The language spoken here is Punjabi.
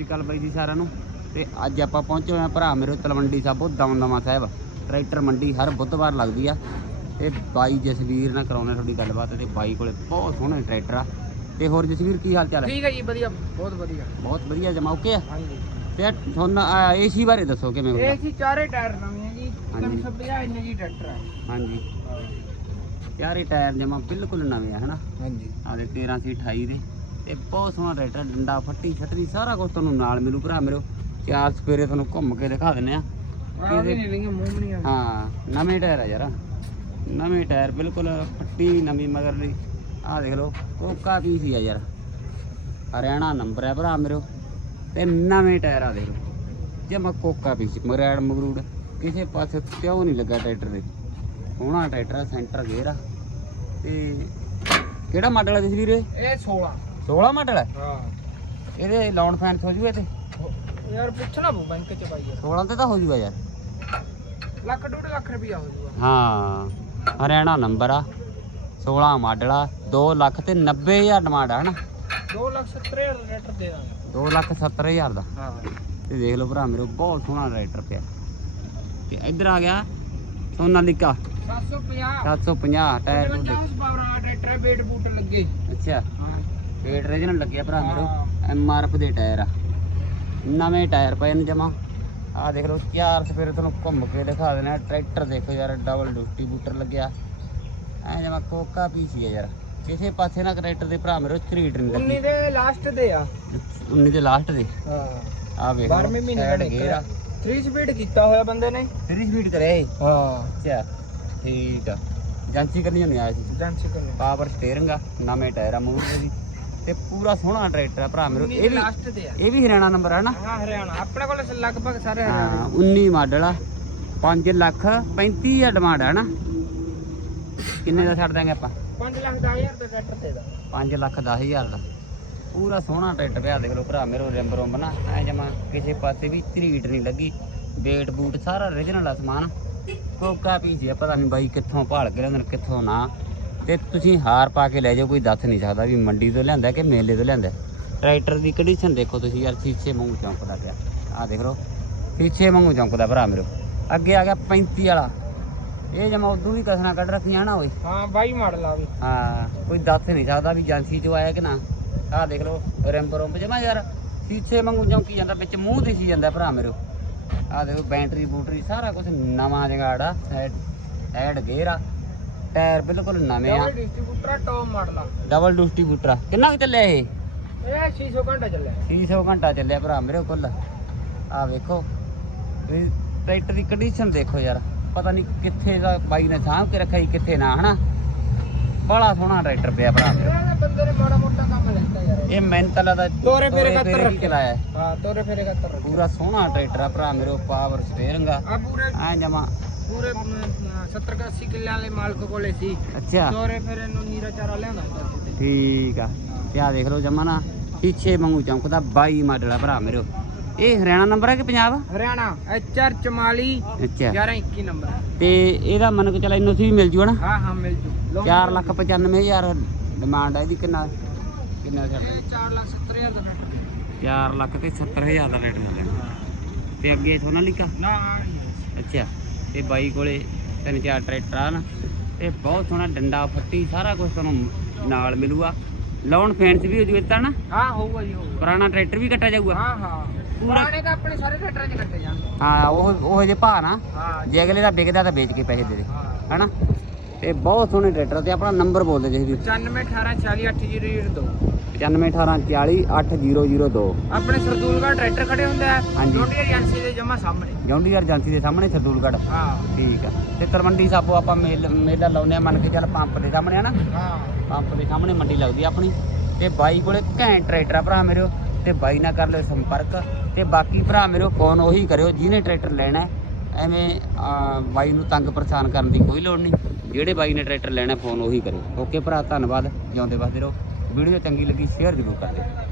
ਸ੍ਰੀ ਅਕਾਲ ਬਾਈ ਜੀ ਸਾਰਿਆਂ ਨੂੰ ਤੇ ਅੱਜ ਆਪਾਂ ਪਹੁੰਚੇ ਹੋਏ ਆ ਭਰਾ ਮੇਰੇ ਤਲਵੰਡੀ ਸਾਬੋ ਦਮਦਮਾ ਸਾਹਿਬ। ਟਰੈਕਟਰ ਮੰਡੀ ਹਰ ਬੁੱਧਵਾਰ ਲੱਗਦੀ ਆ। ਤੇ ਬਾਈ ਜਸਵੀਰ ਨਾਲ ਕਰਾਉਣੇ ਤੁਹਾਡੀ ਗੱਲਬਾਤ ਤੇ ਬਾਈ ਕੋਲੇ ਬਹੁਤ ਸੋਹਣੇ ਟਰੈਕਟਰ ਆ। ਤੇ ਹੋਰ ਜਸਵੀਰ ਕੀ ਹਾਲ ਚਾਲ ਹੈ? ਠੀਕ ਹੈ ਜੀ ਵਧੀਆ ਬਹੁਤ ਵਧੀਆ। ਬਹੁਤ ਵਧੀਆ ਜਮਾ ਓਕੇ ਆ? ਹਾਂਜੀ। ਤੇ ਤੁਹਾਨੂੰ ਏਸੀ ਬਾਰੇ ਦੱਸੋ ਕਿਵੇਂ ਇਹ ਹੁੰਦਾ ਸੀ ਚਾਰੇ ਟਾਇਰ ਨਵੇਂ ਆ ਜੀ। ਹਾਂਜੀ। 350 ਇੰਨੇ ਜੀ ਟਰੈਕਟਰ ਆ। ਹਾਂਜੀ। ਯਾਰੇ ਟਾਇਰ ਜਮਾ ਬਿਲਕੁਲ ਨਵੇਂ ਆ ਹਨਾ? ਹਾਂਜੀ। ਆਦੇ 13 ਸੀ 28 ਦੇ। ਤੇ ਬਹੁਤ ਸੋਹਣਾ ਟਰੈਕਟਰ ਡੰਡਾ ਫੱਟੀ ਛਤਰੀ ਸਾਰਾ ਕੁਝ ਤੁਹਾਨੂੰ ਨਾਲ ਮਿਲੂ ਭਰਾ ਮੇਰੋ ਚਾਰ ਸਪੇਰੇ ਤੁਹਾਨੂੰ ਘੁੰਮ ਕੇ ਦਿਖਾ ਦਿੰਨੇ ਆ ਵੀ ਆ ਹਾਂ ਨਵੇਂ ਟਾਇਰ ਆ ਯਾਰ। ਨਵੇਂ ਟਾਇਰ ਬਿਲਕੁਲ ਫੱਟੀ ਨਵੀਂ ਮਗਰਲੀ। ਆਹ ਦੇਖ ਲਓ ਕੋਕਾ ਪੀਸ ਹੀ ਆ ਯਾਰ। ਹਰਿਆਣਾ ਨੰਬਰ ਹੈ ਭਰਾ ਮੇਰੋ ਤੇ ਨਵੇਂ ਟਾਇਰ ਆ ਦੇਖ ਲਓ। ਜਮਾ ਕੋਕਾ ਪੀਸ ਮਰੈੜ ਮਗਰੂੜ ਕਿਸੇ ਪਾਸੇ ਕਿਉਂ ਨਹੀਂ ਲੱਗਾ ਟਰੈਕਟਰ ਦੇ ਸੋਹਣਾ ਟਰੈਕਟਰ ਆ ਸੈਂਟਰ ਗੇਅਰ ਆ। ਤੇ ਕਿਹੜਾ ਮਾਡਲ ਹੈ ਜਸਵੀਰ ਇਹ ਇਹ 16 16 ਮਾਡਲ ਹੈ ਹਾਂ। ਇਹਦੇ ਲਾਉਣ ਫੈਨ ਹੋ ਜੂਏ ਤੇ ਯਾਰ ਪੁੱਛਣਾ ਪਊ ਬੈਂਕ ਚ ਬਾਈ ਯਾਰ। 16 ਤੇ ਤਾਂ ਹੋ ਜੂਗਾ ਯਾਰ। ਲੱਖ ਡੂਢ ਲੱਖ ਰੁਪਇਆ ਹੋ ਜਾਊਗਾ ਹਾਂ। ਹਰਿਆਣਾ ਨੰਬਰ ਆ 16 ਮਾਡਲ ਆ 2 ਲੱਖ ਤੇ 90000 ਡਿਮਾਂਡ ਆ ਹਨਾ? 2 ਲੱਖ 70 ਹਜ਼ਾਰ ਦਾ ਟਰੈਕਟਰ ਦੇ ਦਾਂਗੇ 2 ਲੱਖ 70000 ਦਾ। ਹਾਂ। ਤੇ ਦੇਖ ਲਓ ਭਰਾ ਮੇਰੇ ਬਹੁਤ ਸੋਹਣਾ ਰਾਈਟਰ ਪਿਆ। ਤੇ ਇੱਧਰ ਆ ਗਿਆ ਸੋਨਾਲੀਕਾ 750 750 ਟਾਇਰ ਟੂਰ 55 ਹਾਰਸ ਪਾਵਰ ਵਾਲਾ ਟਰੈਕਟਰ ਹੈ ਵੇਟ ਬੂਟ ਲੱਗੇ। ਅੱਛਾ। ਹਾਂ ਵੇਟ ਰੀਜਨਲ ਲੱਗਿਆ ਭਰਾ ਮੇਰੇ। ਹਾਂ। ਐਮ ਆਰ ਐਫ ਦੇ ਟਾਇਰ ਆ। ਨਵੇਂ ਟਾਇਰ ਪਏ ਨੇ ਜਮਾ। ਆ ਦੇਖ ਲਓ ਚਾਰ ਸਫੇਰੇ ਤੁਹਾਨੂੰ ਘੁੰਮ ਕੇ ਦਿਖਾ ਦੇਣਾ। ਟਰੈਕਟਰ ਦੇਖੋ ਯਾਰ ਡਬਲ ਡਿਸਟ੍ਰੀਬਿਊਟਰ ਲੱਗਿਆ। ਐ ਜਮਾ ਕੋਕਾ ਪੀਸੀ ਆ ਯਾਰ। ਕਿਸੇ ਪਾਸੇ ਨਾ ਟਰੈਕਟਰ ਦੇ ਭਰਾ ਮੇਰੇ ਝਰੀਟ ਨਹੀਂ 19 ਲੱਗੀ ਦੇ ਲਾਸਟ ਦੇ ਆ। 19 ਦੇ ਲਾਸਟ ਦੇ। ਹਾਂ। ਆ ਵੇਖ ਲਓ 12ਵੇਂ ਮਹੀਨੇ ਦਾ side gear ਆ। 3 ਸਪੀਡ ਕੀਤਾ ਹੋਇਆ ਬੰਦੇ ਨੇ। 3 ਸਪੀਡ ਕਰੇ ਹਾਂ। ਅੱਛਾ ਠੀਕ ਆ। ਏਜੰਸੀ ਕਰਨੀ ਨਹੀਂ ਆਇਆ ਸੀ ਏਜੰਸੀ ਕਰਨੇ। ਪਾਵਰ ਸਟੀਅਰਿੰਗ ਆ ਨਵੇਂ ਟਾਇਰ ਆ ਮੂਹਰੇ ਦੇ ਤੇ ਪੂਰਾ ਸੋਹਣਾ ਟਰੈਕਟਰ ਆ ਭਰਾ ਮੇਰੇ 19 ਇਹ ਵੀ ਲਾਸਟ ਆ। ਇਹ ਵੀ ਹਰਿਆਣਾ ਨੰਬਰ ਹੈ ਨਾ? ਹਾਂ ਹਰਿਆਣਾ। ਆਪਣੇ ਕੋਲ ਲਗਭਗ ਸਾਰੇ ਹਰਿਆਣਾ 19 ਮਾਡਲ ਆ। 5 ਲੱਖ 35 ਆ ਡਿਮਾਂਡ ਹੈ ਨਾ? ਕਿੰਨੇ ਦਾ ਛੱਡ ਦਾਂਗੇ ਆਪਾਂ? 5 ਲੱਖ 10000 ਦਾ ਟਰੈਕਟਰ ਦੇ ਦਾ 5 ਲੱਖ 10000 ਦਾ। ਪੂਰਾ ਸੋਹਣਾ ਟਰੈਕਟਰ ਪਿਆ ਦੇਖ ਲਓ ਭਰਾ ਮੇਰੇ ਰਿੰਬ ਰੁੰਬ ਨਾ। ਐ ਜਮਾ ਕਿਸੇ ਪਾਸੇ ਵੀ ਝਰੀਟ ਨਹੀਂ ਲੱਗੀ। ਵੇਟ ਬੂਟ ਸਾਰਾ origignal ਆ ਸਮਾਨ। ਕੋਕਾ ਆ ਪਤਾ ਨਹੀਂ ਬਾਈ ਕਿੱਥੋਂ ਭਾਲ ਕੇ ਨੇ ਕਿੱਥੋਂ ਨਾ। ਤੇ ਤੁਸੀਂ ਹਾਰ ਪਾ ਕੇ ਲੈ ਜਾਓ ਕੋਈ ਦੱਸ ਨਹੀਂ ਸਕਦਾ ਵੀ ਮੰਡੀ ਤੋਂ ਲਿਆਂਦਾ ਕਿ ਮੇਲੇ ਤੋਂ ਲਿਆਂਦਾ। ਟਰੈਕਟਰ ਦੀ ਕੰਡੀਸ਼ਨ ਦੇਖੋ ਤੁਸੀਂ ਯਾਰ ਸ਼ੀਸ਼ੇ ਵਾਂਗੂ ਚਮਕਦਾ ਪਿਆ। ਆਹ ਦੇਖ ਲਓ ਸ਼ੀਸ਼ੇ ਵਾਂਗੂ ਚਮਕਦਾ ਭਰਾ ਮੇਰੇ। ਅੱਗੇ ਆ ਗਿਆ 35 ਵਾਲਾ। ਇਹ ਜਮਾ ਉਦੋਂ ਵੀ ਕਸਣਾ ਕੱਢ ਰੱਖੀਆਂ ਨਾ ਓਏ। ਹਾਂ 22 ਮਾਡਲ ਆ ਵੀ। ਹਾਂ ਕੋਈ ਦੱਸ ਨਹੀਂ ਸਕਦਾ ਵੀ ਏਜੰਸੀ ਚੋਂ ਆਇਆ ਕਿ ਨਾ। ਆਹ ਦੇਖ ਲਓ ਰਿੰਬ ਰੁੰਬ ਜਮਾ ਯਾਰ ਸ਼ੀਸ਼ੇ ਵਾਂਗੂ ਚਮਕੀ ਜਾਂਦਾ ਵਿੱਚ ਮੂੰਹ ਦਿਸੀ ਜਾਂਦਾ ਭਰਾ ਮੇਰੇ। ਆਹ ਦੇਖੋ ਬੈਟਰੀ ਬੂਟਰੀ ਸਾਰਾ ਕੁਝ ਨਵਾਂ ਜਗਾੜ ਸਾਈਡ ਸਾਈਡ ਗੇਅਰ ਆ। ਟਾਇਰ ਬਿਲਕੁਲ ਨਵੇਂ ਆ। ਡਬਲ ਡਿਸਟ੍ਰੀਬਿਊਟਰ ਟੌਪ ਮਾਡਲ ਆ। ਡਬਲ ਡਿਸਟ੍ਰੀਬਿਊਟਰ ਆ। ਕਿੰਨਾ ਕੁ ਚੱਲਿਆ ਇਹ? ਇਹ 600 ਘੰਟਾ ਚੱਲਿਆ। 300 ਘੰਟਾ ਚੱਲਿਆ ਭਰਾ ਮੇਰੇ ਕੋਲ। ਆ ਵੇਖੋ। ਇਹ ਟਰੈਕਟਰ ਦੀ ਕੰਡੀਸ਼ਨ ਦੇਖੋ ਯਾਰ। ਪਤਾ ਨਹੀਂ ਕਿੱਥੇ ਦਾ ਬਾਈ ਨੇ ਸਾਂਭ ਕੇ ਰੱਖਿਆ ਸੀ ਕਿੱਥੇ ਨਾ ਹਨਾ? ਬੜਾ ਸੋਹਣਾ ਟਰੈਕਟਰ ਪਿਆ ਭਰਾ ਮੇਰੇ। ਇਹ ਬੰਦੇ ਨੇ ਮਾੜਾ ਮੋਟਾ ਕੰਮ ਲੈਂਦਾ ਯਾਰ। ਇਹ। ਮੈਂਟਲ ਦਾ ਤੋਰੇ ਫੇਰੇ ਖਾਤਰ ਰੱਖਿਆ। ਚਲਾਇਆ। ਹੈ। ਤੋਰੇ ਫੇਰੇ ਖਾਤਰ ਪੂਰਾ ਸੋਹਣਾ ਟਰੈਕਟਰ ਆ ਭਰਾ ਮੇਰੇ ਪਾਵਰ ਸਟੀਅਰਿੰਗ ਆ। ਆ ਪੂਰੇ ਐ ਜਮਾ ਪੂਰੇ 70 80 ਕਿੱਲਿਆਂ ਵਾਲੇ ਮਾਲਕ ਕੋਲੇ ਸੀ। ਅੱਛਾ। ਤੋਰੇ ਫੇਰੇ ਨੂੰ ਨੀਰਾ ਚਾਰਾ ਲਿਆਉਂਦਾ ਹੁੰਦਾ ਸੀ। ਠੀਕ ਆ। ਤੇ ਆ ਦੇਖ ਲਓ ਜਮਾ ਨਾ ਪਿੱਛੇ ਵਾਂਗੂ ਚਮਕਦਾ 22 ਮਾਡਲ ਆ ਭਰਾ ਮੇਰੇ। ਇਹ ਹਰਿਆਣਾ ਨੰਬਰ ਹੈ ਕਿ ਪੰਜਾਬ? ਹਰਿਆਣਾ ਐਚਆਰ 44 ਅੱਛਾ। 11 21 ਨੰਬਰ। ਤੇ ਇਹਦਾ ਮੰਨ ਕੇ ਚੱਲ ਇਹਨੂੰ ਵੀ ਮਿਲ ਜੂ ਹਨਾ? ਹਾਂ ਹਾਂ ਮਿਲ ਜੂ। ਲਓ। 4 ਲੱਖ 95 ਹਜ਼ਾਰ ਡਿਮਾਂਡ ਹੈ ਇਹਦੀ ਕਿੰਨਾ ਕਿੰਨਾ ਇਹ 4 ਲੱਖ 70 ਹਜ਼ਾਰ ਦਾ ਟਰੈਕਟਰ। 4 ਲੱਖ ਤੇ 70 ਹਜ਼ਾਰ ਦਾ ਰੇਟ ਮਿਲਦਾ ਤੇ ਅੱਗੇ ਸੋਨਾਲੀਕਾ? ਨਾ ਅੱਛਾ। ਤੇ ਬਾਈ ਕੋਲੇ ਤਿੰਨ ਚਾਰ ਟਰੈਕਟਰ ਆ ਨਾ ਤੇ ਬਹੁਤ ਸੋਹਣਾ ਡੰਡਾ ਫੱਟੀ ਸਾਰਾ ਕੁਝ ਤੁਹਾਨੂੰ ਨਾਲ ਮਿਲੂਗਾ। ਲਾਉਣ ਫੈਂਸ ਵੀ ਹੋ ਜੂ ਇੱਦਾਂ ਨਾ? ਹਾਂ ਹੋਊਗਾ ਜੀ ਹੋਊਗਾ। ਪੁਰਾਣਾ ਟਰੈਕਟਰ ਵੀ ਕੱਟਿਆ ਜਾਊਗਾ? ਹਾਂ ਹਾਂ। ਪੂਰਾ- ਪੁਰਾਣੇ ਤਾਂ ਆਪਣੇ ਸਾਰੇ ਟਰੈਕਟਰਾਂ 'ਚ ਕੱਟੇ ਜਾਣਗੇ ਹਾਂ ਉਹ ਉਹ ਜੇ ਭਾਅ ਨਾ ਹਾਂ। ਜੇ ਅਗਲੇ ਦਾ ਵਿਕਦਾ ਤਾਂ ਵੇਚ ਕੇ ਪੈਸੇ ਦੇ ਦੇ ਹਾਂ। ਹਨਾ? ਤੇ ਬਹੁਤ ਸੋਹਣੇ ਟਰੈਕਟਰ ਤੇ ਆਪਣਾ ਨੰਬਰ ਬੋਲ ਦੇ ਜੀ 95 18 40 802 9518408002 ਆਪਣੇ ਸਰਦੂਲਗੜ੍ਹ ਟਰੈਕਟਰ ਖੜੇ ਹੁੰਦੇ ਆ ਹਾਂਜੀ। ਜੋਂਡੀ ਏਜੰਸੀ ਦੇ ਜਮਾ ਸਾਹਮਣੇ ਜੌਂਡੀਆਰ ਏਜੰਸੀ ਦੇ ਸਾਹਮਣੇ ਸਰਦੂਲਗੜ੍ਹ ਹਾਂ ਠੀਕ ਆ ਤੇ ਤਲਵੰਡੀ ਸਾਬੋ ਆਪਾਂ ਮੇਲ ਮੇਲਾ ਲਾਉਨੇ ਆ ਮੰਨ ਕੇ ਚੱਲ ਪੰਪ ਦੇ ਸਾਹਮਣੇ ਹਨਾ ਹਾਂ ਪੰਪ ਦੇ ਸਾਹਮਣੇ ਮੰਡੀ ਲੱਗਦੀ ਆ ਆਪਣੀ ਤੇ ਬਾਈ ਕੋਲੇ ਘੈਂਟ ਟਰੈਕਟਰ ਆ ਭਰਾ ਮੇਰਿਓ ਤੇ ਬਾਈ ਨਾਲ ਕਰ ਲਿਓ ਸੰਪਰਕ ਤੇ ਬਾਕੀ ਭਰਾ ਮੇਰਿਓ ਫੋਨ ਉਹੀ ਕਰਿਓ ਜਿਹਨੇ ਟਰੈਕਟਰ ਲੈਣਾ ਹੈ। ਐਵੇਂ ਆ, ਬਾਈ ਨੂੰ ਤੰਗ ਪਰੇਸ਼ਾਨ ਕਰਨ ਦੀ ਕੋਈ ਲੋੜ ਨਹੀਂ ਜਿਹੜੇ ਬਾਈ ਨੇ ਟਰੈਕਟਰ ਲੈਣਾ ਫੋਨ ਉਹੀ ਕਰਿਓ ਓਕੇ ਭਰਾ ਧੰਨਵਾਦ ਜਿਉਂਦੇ ਵਸਦੇ ਰਹੋ ਵੀਡੀਓ ਚੰਗੀ ਲੱਗੀ ਸ਼ੇਅਰ ਜ਼ਰੂਰ ਕਰ ਦਿਓ।